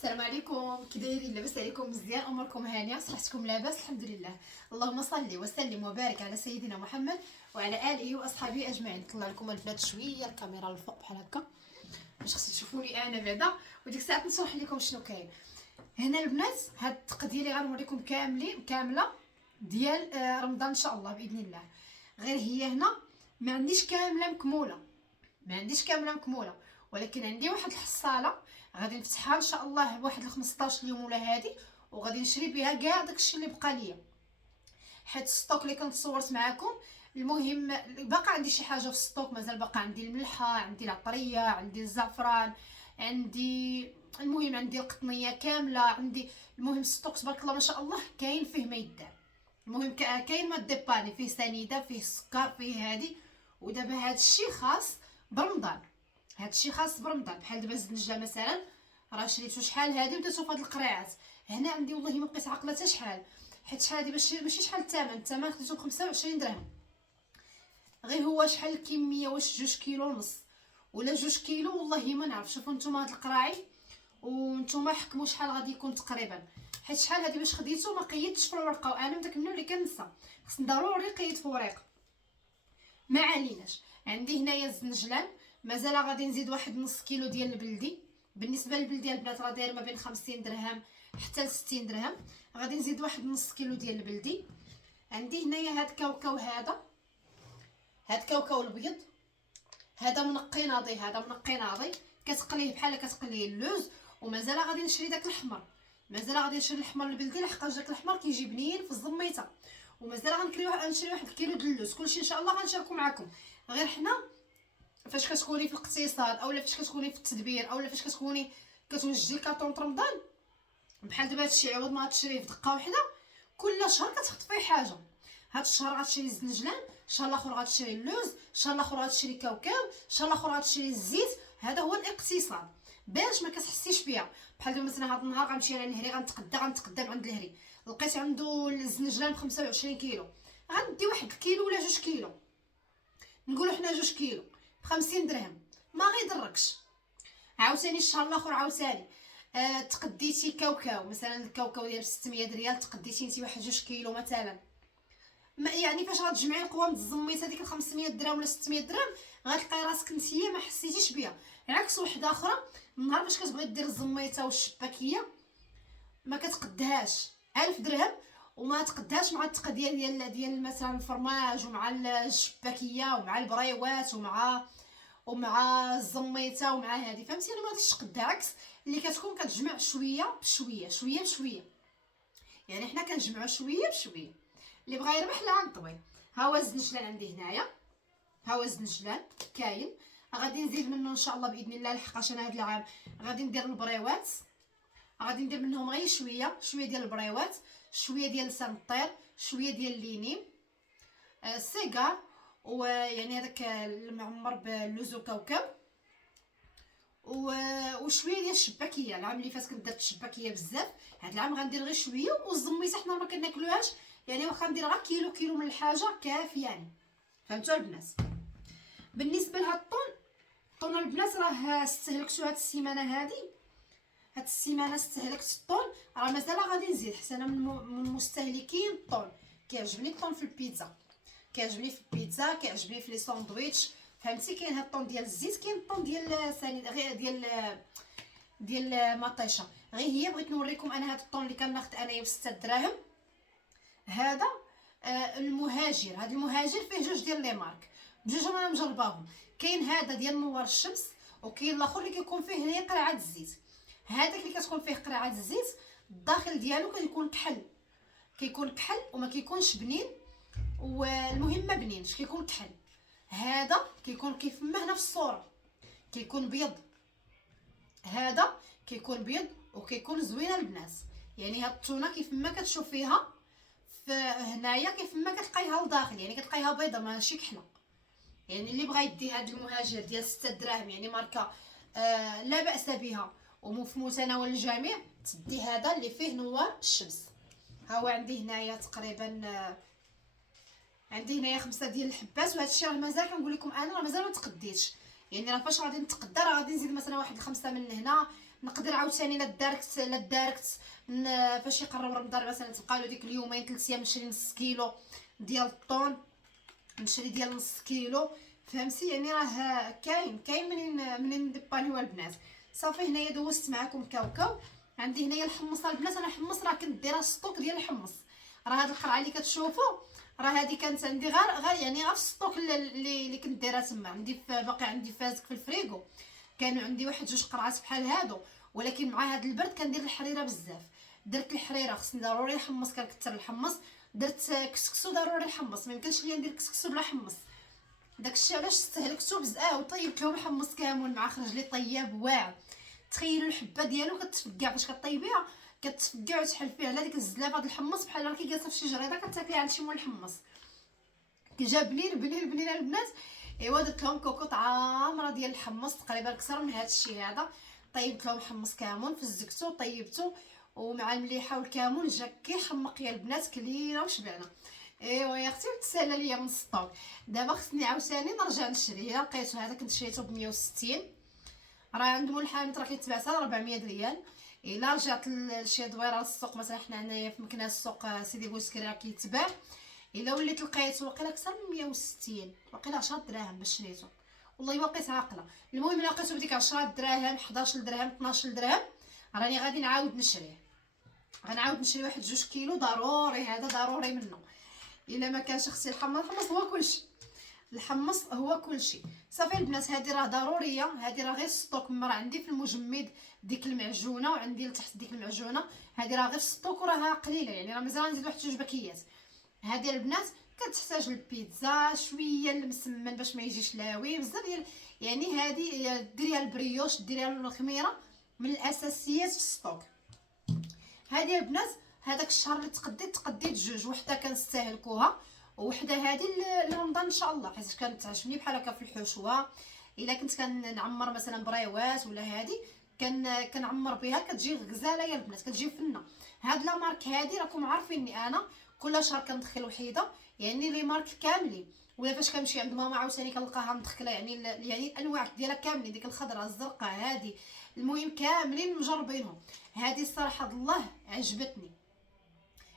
السلام عليكم، كي دايرين؟ لاباس عليكم؟ مزيان؟ اموركم هانيه؟ صحتكم لاباس؟ الحمد لله. اللهم صل وسلم وبارك على سيدنا محمد وعلى اله واصحابه اجمعين. نطلع لكم البنات شويه الكاميرا للفوق بحال هكا باش خصني تشوفوني انا بعدا، وديك الساعه نشرح لكم شنو كاين هنا البنات. هاد التقديه اللي غنوريكم كامله ديال رمضان ان شاء الله باذن الله. غير هي هنا ما عنديش كامله مكموله، ولكن عندي واحد الحصاله غادي نفتحها ان شاء الله واحد 15 يوم ولا هادي، وغادي نشري بها كاع داكشي اللي بقى ليا، حيت الستوك اللي كنت صورت معكم. المهم باقا عندي شي حاجه في الستوك، مازال باقا عندي الملحه، عندي العطريه، عندي الزعفران، عندي القطنيه كامله، عندي المهم الستوك تبارك الله ما شاء الله كاين فيه ما يدار. المهم كاين ما ديباني فيه سنيده، فيه السكر، فيه هادي. ودابا هادشي خاص برمضان، بحال دابا الزنجه مثلا راه شريتو شحال هادي ودرتو في هاد القريعات. هنا عندي والله ما بقيت عاقله حتى شحال، حيت شحال هادي ماشي شحال الثمن خديتو ب 25 درهم. غير هو شحال الكميه؟ واش 2 كيلو ونص ولا 2 كيلو؟ والله ما نعرف. شوفوا نتوما هاد القراعي ونتوما حكموا شحال غادي يكون تقريبا، حيت شحال هادي باش خديتو ما قيدتش في الورقه، وانا من داك النوع اللي كنسى، خصني ضروري نقيد في ورقه. ما عليناش. عندي هنايا الزنجلان، مازال غادي نزيد واحد نص كيلو ديال البلدي. بالنسبه للبلدي البنات راه داير ما بين 50 درهم حتى ل 60 درهم. غادي نزيد واحد نص كيلو ديال البلدي. عندي هنايا هاد كاوكاو، هاد كاوكاو الابيض، هذا منقي ناضي، كتقليه بحال كتقليه اللوز. ومازال غادي نشري داك الاحمر، الاحمر البلدي، لحقاش داك الاحمر كيجي بنين في الزميته. ومازال غنشري واحد الكيلو د اللوز. كلشي ان شاء الله غنشاركو معكم. غير حنا فاش كتكوني في الاقتصاد اولا فاش كتكوني في التدبير اولا فاش كتكوني كتوجدي كارطون رمضان، بحال دابا هادشي عوض ما تشريه في دقه واحده، كل شهر كتحط فيه حاجه. هاد الشهر غتشري الزنجلان، الشهر الاخر غتشري اللوز، الشهر الاخر غتشري كاوكاو، الشهر الاخر غتشري الزيت. هذا هو الاقتصاد باش ما كتحسيش بيا. بحال دابا مثلا هاد النهار غنمشي انا للهري، غنتقدى من عند الهري، لقيت عنده الزنجلان ب 25 كيلو، غندي واحد الكيلو ولا 2 كيلو، نقولوا حنا 2 كيلو ب 50 درهم، ما غيضركش. عاوتاني الشهر الاخر عاوتاني تقديتي كاوكاو، مثلا الكاوكاو ديال 600 ريال، تقديتي انت واحد 2 كيلو مثلا، ما يعني فاش غتجمعي القوام الزميت هذيك 500 درهم ولا 600 درهم، غتلقاي راسك نتيا ما حسيتيش بيها. عكس وحده اخرى، النهار فاش كتبغي دير الزميته والشباكيه ما كتقدهاش 1000 درهم، وما تقدهاش مع التقديه ديال مثلا الفرماج ومع الشباكيه ومع البريوات ومع الزميته ومع هذه، فهمتي؟ انا ما غاديش قدها. عكس اللي كتكون كتجمع شويه بشويه، يعني حنا كنجمعوا شويه بشويه. اللي بغى يربح لا غنطوي. ها هو الزنجلان عندي هنايا، كاين. غادي نزيد منه ان شاء الله باذن الله، لحقاش انا هذا العام غادي ندير البريوات، غادي ندير منهم غير شويه ديال البريوات، شويه ديال لسان الطير، شويه ديال اللينيم، السيجار، ويعني هذاك المعمر باللوز وكاوكاو، وشويه ديال الشباكيه. العام اللي فات كنت درت الشباكيه بزاف، هذا العام غندير غير شويه. والزميته حنا ما كناكلوهاش، يعني واخا ندير غير كيلو من الحاجه كافيه يعني. فهمتوا البنات؟ بالنسبه لهاد الطون البنات راه استهلكتو هاد السيمانه استهلكت الطون، راه مازال غادي نزيد، حتى انا من مستهلكين الطون. كيعجبني الطون في البيتزا، كيعجبني في لي ساندويتش، فهمتي؟ كاين هاد الطون ديال الزيت، كاين الطون ديال ثاني غير ديال مطيشه. غير هي بغيت نوريكم انا هاد الطون اللي كناخذ انايا ب 6 دراهم. هذا المهاجر، هذا المهاجر فيه جوج ديال لي مارك، بجوج انا مجرباهم. كاين هذا ديال نوار الشمس، وكاين الاخر اللي كيكون فيه هنا قرعه الزيت. هذاك اللي كتكون فيه قرعه الزيت الداخل ديالو كيكون كحل وما كيكونش بنين، والمهم ما بنينش، كيكون كحل. هذا كيكون كيف ما هنا في الصوره كيكون بيض، هذا كيكون بيض وكيكون زوينه البنات. يعني هاد التونه كيف ما كتشوفيها هنايا كيف ما كتلقايها لداخل، يعني كتلقايها بيضه ماشي كحله. يعني اللي بغى يدي هاد المهاجر ديال 6 دراهم، يعني ماركه لا باس بها وفي متناول الجميع، تدي هذا اللي فيه نوار الشمس. ها هو عندي هنايا تقريبا عندي هنايا 5 ديال الحبات. وهذا الشيء راه مازال كنقول لكم انا، راه مازال ما تقديتش، يعني راه فاش غادي نتقدى راه غادي نزيد مثلا واحد 5 من هنا، نقدر عاوتاني لا داركت فاش يقرب رمضان مثلا تبقى له ديك اليومين 3 ايام نشري نص كيلو ديال الطون، نشري ديال نص كيلو، فهمتي؟ يعني راه كاين منين نديبانيو البنات. صافي هنايا دوزت معكم كاوكاو. عندي هنايا الحمص البنات، انا الحمص راه كنت دايره ستوك ديال الحمص. راه هاد القرعه اللي كتشوفوا راه هادي كانت عندي غير يعني غير في الستوك اللي كنت دايره تما. عندي باقي عندي فازك في الفريغو، كانوا عندي واحد جوج قرعات بحال هادو، ولكن مع هاد البرد كندير الحريره بزاف. درت الحريره، خصني ضروري نحمص، كنكثر الحمص. درت كسكسو ضروري نحمص، ما يمكنش ليا ندير كسكسو بلا حمص. داكشي علاش استهلكتو بزاف وطيبت لهم حمص كامل مع خرج لي طياب واعر. تخيلوا الحبه ديالو كتفكع فاش كطيبيها، كتفكع وتحل فيها على ديك الزلافه د الحمص بحال راكي جالسه في شي جريده كتاكلي عند شي مول الحمص. جا بنين البنات. ايوا درت لهم كوكوط عامره ديال الحمص تقريبا اكثر من هذا الشيء هذا. طيبت لهم حمص كامل، فزكتو طيبتو ومع المليحه والكمون جا كيحمق يا البنات، كلينا وشبعنا. ايوا يا اختي وتسالى ليا من السطوك. دابا خصني عاوتاني نرجع نشري. الا لقيتو هذا كنت شريته ب 160، راه عند مول الحانوت راه كيتباع 400 ريال. الا رجعت لشي دويره للسوق مثلا، حنا هنايا في مكناس السوق سيدي بوسكري راه كيتباع. الا وليت لقيت واقيلا اكثر من 160، واقيلا 10 دراهم باش شريته، والله واقيت عاقله. المهم لقيته بديك 10 دراهم 11 درهم 12 درهم، راني غادي نعاود نشريه. غنعاود نشري واحد 2 كيلو ضروري، هذا ضروري منه. الا ما كانش اختي الحمص هو كلشي، الحمص هو كلشي. صافي البنات هذه راه ضروريه، هذه راه غير ستوك. راه عندي في المجمد ديك المعجونه، وعندي لتحت ديك المعجونه. هذه راه غير ستوك وراها قليله، يعني راه مازال نزيد واحد 2 باكيات. هذه البنات كتحتاج البيتزا شويه المسمن باش ما يجيش لاوي بزاف ديال، يعني هذه ديريها البريوش، ديريها الخميره، من الاساسيات في الستوك. هذه البنات هذاك الشهر اللي تقديت جوج، وحده كنستهلكوها وحده هذه لرمضان ان شاء الله، حيت كانت تعجبني بحال هكا في الحشوه. الا كنت كنعمر مثلا بريوات ولا هذه كنعمر بها، كتجي غزاله يا البنات، كتجي فنه. هاد لا مارك هذه راكم عارفيني انا كل شهر كندخل وحيده، يعني لي مارك كاملين. ولا فاش كنمشي عند ماما عاوتاني كنلقاها مدخله، يعني الانواع ديالها كاملين، ديك الخضراء الزرقاء هذه، المهم كاملين مجربينهم. هذه الصراحه الله عجبتني،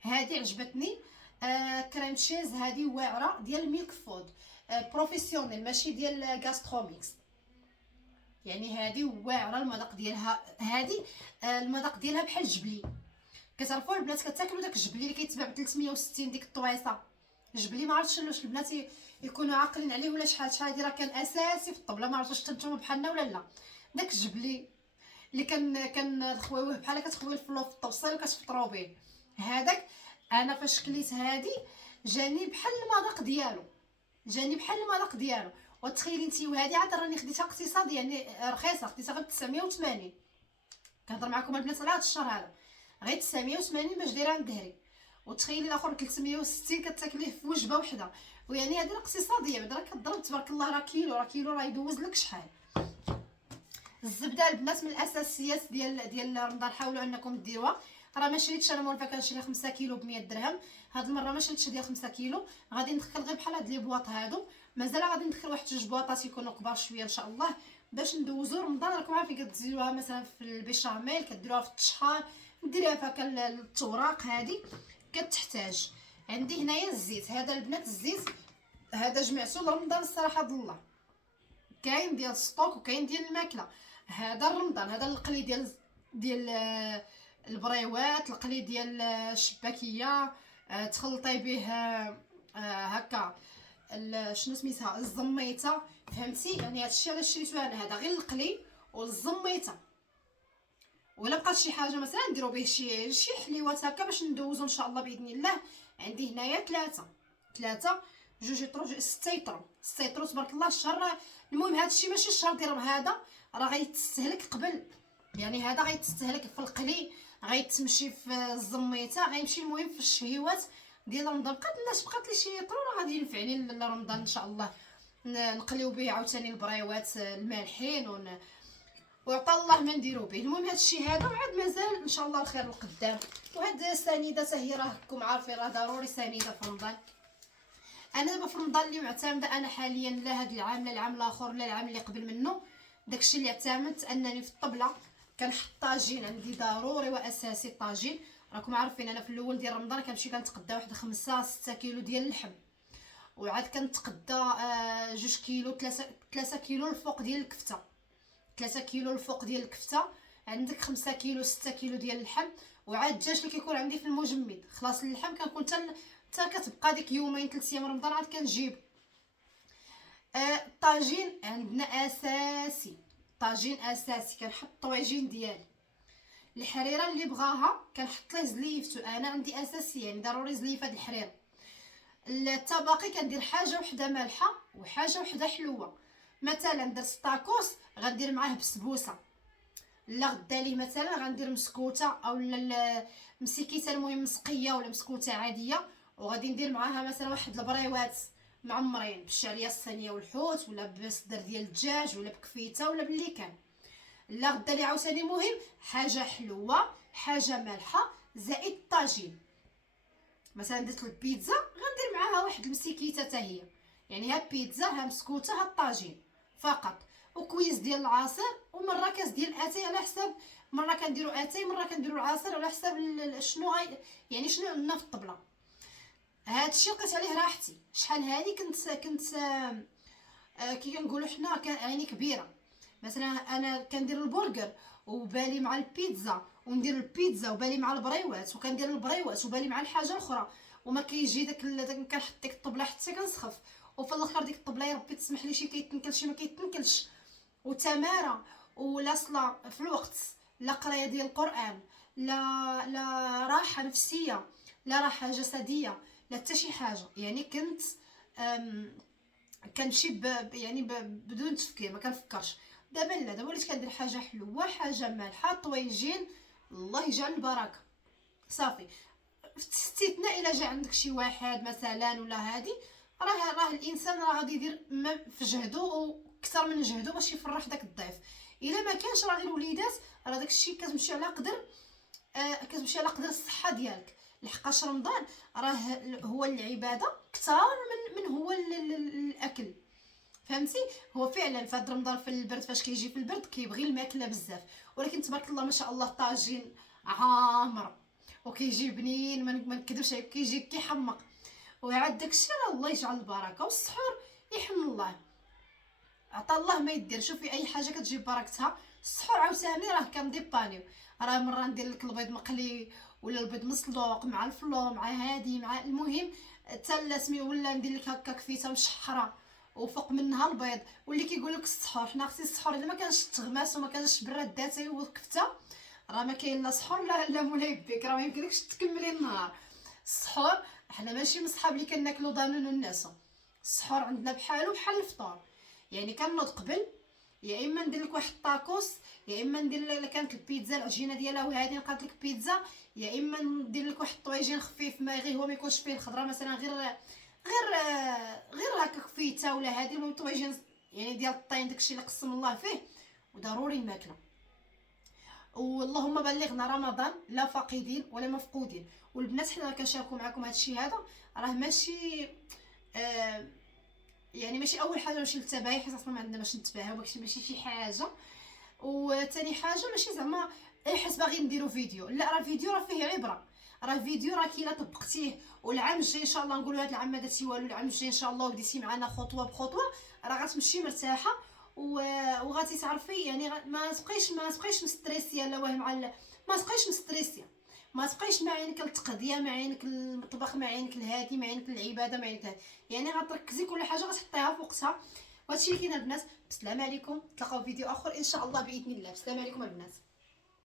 هذه عجبتني. كريم تشيز هذه واعره ديال ميلك فود، بروفيسيونيل ماشي ديال غاستروميكس. يعني هذه واعره المذاق ديالها، هذه المذاق ديالها بحال الجبلي. كتعرفوا البنات كتاكلوا داك الجبلي اللي كيتباع ب 360 ديك الطويصه. جبلي ما عرفتش واش البنات يكونوا عاقلين عليه ولا شحال هذه راه كان اساسي في الطبله، ما عرفتش حتى نتوما بحالنا ولا لا. داك الجبلي اللي كنخويوه بحال كتخويو الفلو في الطوصيل وكتفطروا به، هذاك انا فاش كليت هذه جاني بحال المذاق ديالو، جاني بحال المذاق ديالو. وتخيلي انت، وهذه عاد راني خديتها اقتصادي يعني رخيصه، خديتها غير ب 980. كنهضر معكم البنات على هذا الشهر هذا غير 980 باش دايره الدهري. وتخيلي الاخر 360 كتاكليه في وجبه وحده. ويعني هذه اقتصاديه بعدا، راه كضرب تبارك الله، راه كيلو راه يدوز لك شحال. الزبده البنات من الاساسيات ديال رمضان، حاولوا انكم ديروها. راه ما شريتش انا مولفه كنشري 5 كيلو ب 100 درهم، هاد المره ما شريتش ديال 5 كيلو. غادي ندخل غير بحال هاد لي بواط هادو، مازال غادي ندخل واحد 2 بواطات يكونوا كبار شويه ان شاء الله، باش ندوزو رمضان. راكم عارفين كتزيدوها مثلا في البيشاميل، كديروها في التشحار، ديريها فهكا التوراق هادي كتحتاج. عندي هنايا الزيت، هذا البنات الزيت هذا جمعته لرمضان الصراحه الله. كاين ديال ستوك وكاين ديال الماكله. هذا رمضان، هذا القلي ديال البريوات، القلي ديال الشباكيه. تخلطي به هكا شنو سميتها الزميته، فهمتي؟ يعني هادشي علاش شريتو انا، هذا غير القلي والزميته. ولا بقات شي حاجه مثلا نديرو به شي حليوات هكا باش ندوزو ان شاء الله باذن الله. عندي هنايا ثلاثه جوج يطرو 6 يطرو تبارك الله. الشهر المهم هادشي ماشي الشهر ديال هذا، راه غيتستهلك قبل، يعني هذا غيتستهلك في القلي، غيتمشي في الزميته، غيمشي المهم في الشهيوات ديال رمضان. بقات لي شي يطرو، راه غادي ينفعني لرمضان ان شاء الله. نقليو به عاوتاني البريوات المالحين وعطى الله ما نديرو به. المهم هادشي هذا، وعاد مازال ان شاء الله الخير القدام. وهاد سنيده حتى هي راكم عارفين راه ضروري سنيده في رمضان. انا دابا في رمضان اللي معتمده انا حاليا، لا هاد العام لا العام الاخر لا العام اللي قبل منه، داكشي اللي اعتمدت انني في الطبله كنحط طاجين عندي ضروري واساسي. الطاجين راكم عارفين انا في الاول ديال رمضان كنمشي كنتقدا واحد 5-6 كيلو ديال اللحم، وعاد كنتقدا 2 كيلو 3 كيلو الفوق ديال الكفته. 3 كيلو الفوق ديال الكفته، عندك 5 كيلو 6 كيلو ديال اللحم، وعاد الدجاج اللي كيكون عندي في المجمد. خلاص اللحم كنكون حتى كتبقى ديك يومين 3 ايام رمضان عاد كنجيب. الطاجين عندنا اساسي، طاجين اساسي. كنحط الطواجين ديالي، الحريره اللي بغاها كنحط ليه زليفتو، انا عندي اساسي يعني ضروري زليفه د الحريره. الطباقي كندير حاجه وحده مالحه وحاجه وحده حلوه. مثلا درت طاكوس غندير معاه بسبوسه، لا غدا ليه مثلا غندير مسكوته او مسكيته، المهم مسقيه ولا مسكوته عاديه، وغادي ندير معاها مثلا واحد البريوات معمرين بالشعريه الصينيه والحوت، ولا بصدر ديال الدجاج، ولا بكفيته، ولا باللي كان. لا غدا لي عاوتاني مهم حاجه حلوه حاجه مالحه زائد الطاجين. مثلا درت البيتزا غندير معاها واحد المسكيته حتى هي، يعني ها بيتزا ها مسكوته ها الطاجين فقط، وكويس ديال العصير، ومره كاس ديال اتاي على حساب، مره كنديروا اتاي مره كنديروا العصير على حساب شنو يعني شنو عندنا في الطبله. هادشي لقيت عليه راحتي. شحال هادي كنت كي كنقولوا حنا عيني كبيره. مثلا انا كندير البرجر وبالي مع البيتزا، وندير البيتزا وبالي مع البريوات، وكندير البريوات وبالي مع الحاجه الاخرى، وما كيجي داك كنحط ديك الطبله حتى كنسخف، وفي الاخر ديك الطبله يا ربي تسمح لي شي كيتنكل شي ما كيتنكلش. وتماره ولا صلاه في الوقت، لا قرايه ديال القران، لا راحه نفسيه، لا راحه جسديه، لا حتى شي حاجه. يعني كنت كنمشي يعني بدون تفكير، ما كنفكرش. دابا لا، دابا وليت كندير حاجه حلوه حاجه مالحه طويجين، الله يجعل البركه صافي. في استثناء الا جا عندك شي واحد مثلا ولا هادي، راه الانسان راه غادي يدير في جهدو واكثر من جهدو باش يفرح داك الضيف. الا ما كانش راه غير وليدات، راه داكشي كتمشي على قدر كتمشي على قدر الصحه ديالك. لحقاش رمضان راه هو العباده كثار من هو الاكل، فهمتي؟ هو فعلا في هاد رمضان في البرد، فاش كيجي في البرد كيبغي الماكله بزاف، ولكن تبارك الله ما شاء الله الطاجين عامر وكيجي بنين، ما نكذبش عليك كيجي كيحمق. وعاد داكشي راه الله يجعل البركه. والسحور يحمد الله، عطا الله ما يدير. شوفي اي حاجه كتجيب بركتها. السحور عاوتاني راه كنديبانيو، راه مره ندير لك البيض مقلي ولا البيض مسلوق مع الفلو مع هادي مع المهم حتى سمي، ولا ندير لك هكا كفيته مشحره وفوق منها البيض. واللي كيقول لك السحور، حنا خصي السحور الا ما كانش التغماس وما كانش براد داتي وكفته، راه ما كاين لا سحور لا مولاي بيك، راه ما يمكنلكش تكملي النهار. السحور حنا ماشي من صحاب اللي كناكلوا ضانون والناس. السحور عندنا بحالو بحال الفطور، يعني كنوض قبل، يا اما ندير لك واحد طاكوس، يا اما ندير لك كانت البيتزا العجينه ديالها وهذه نقاد لك بيتزا، يا اما ندير لك واحد الطويجين خفيف ما غير هو ما يكونش فيه الخضره، مثلا غير هكا كفيته ولا هذه. المهم طويجين يعني ديال الطين، داكشي اللي قسم الله فيه، وضروري الماكله. واللهم بلغنا رمضان لا فاقدين ولا مفقودين. والبنات حنا كنشاركوا معكم هادشي هذا، راه ماشي يعني ماشي اول حاجه ماشي للتباهي، حيت اصلا ما عندنا باش نتباهاو، ماشي شي حاجه. وثاني حاجه ماشي زعما حيت باغي نديرو فيديو، لا راه فيديو راه فيه عبره، راه فيديو راه كي لا طبقتيه والعام الجاي ان شاء الله، نقولوا هذا العام ما درتي والو، العام الجاي ان شاء الله وديتي معنا خطوه بخطوه، راه غتمشي مرتاحه وغادي تعرفي يعني ما تبقيش مستريسيه، لا واه مع ما تبقيش مستريسيه، ما تبقيش ما عينك التقضيه، ما عينك المطبخ، ما عينك الهادي، ما عينك العباده، ما عينك يعني غتركزي كل حاجه غتحطيها في وقتها. وهادشي اللي كاين البنات. بسلام عليكم، نتلاقاو في فيديو اخر ان شاء الله باذن الله. بسلام عليكم البنات.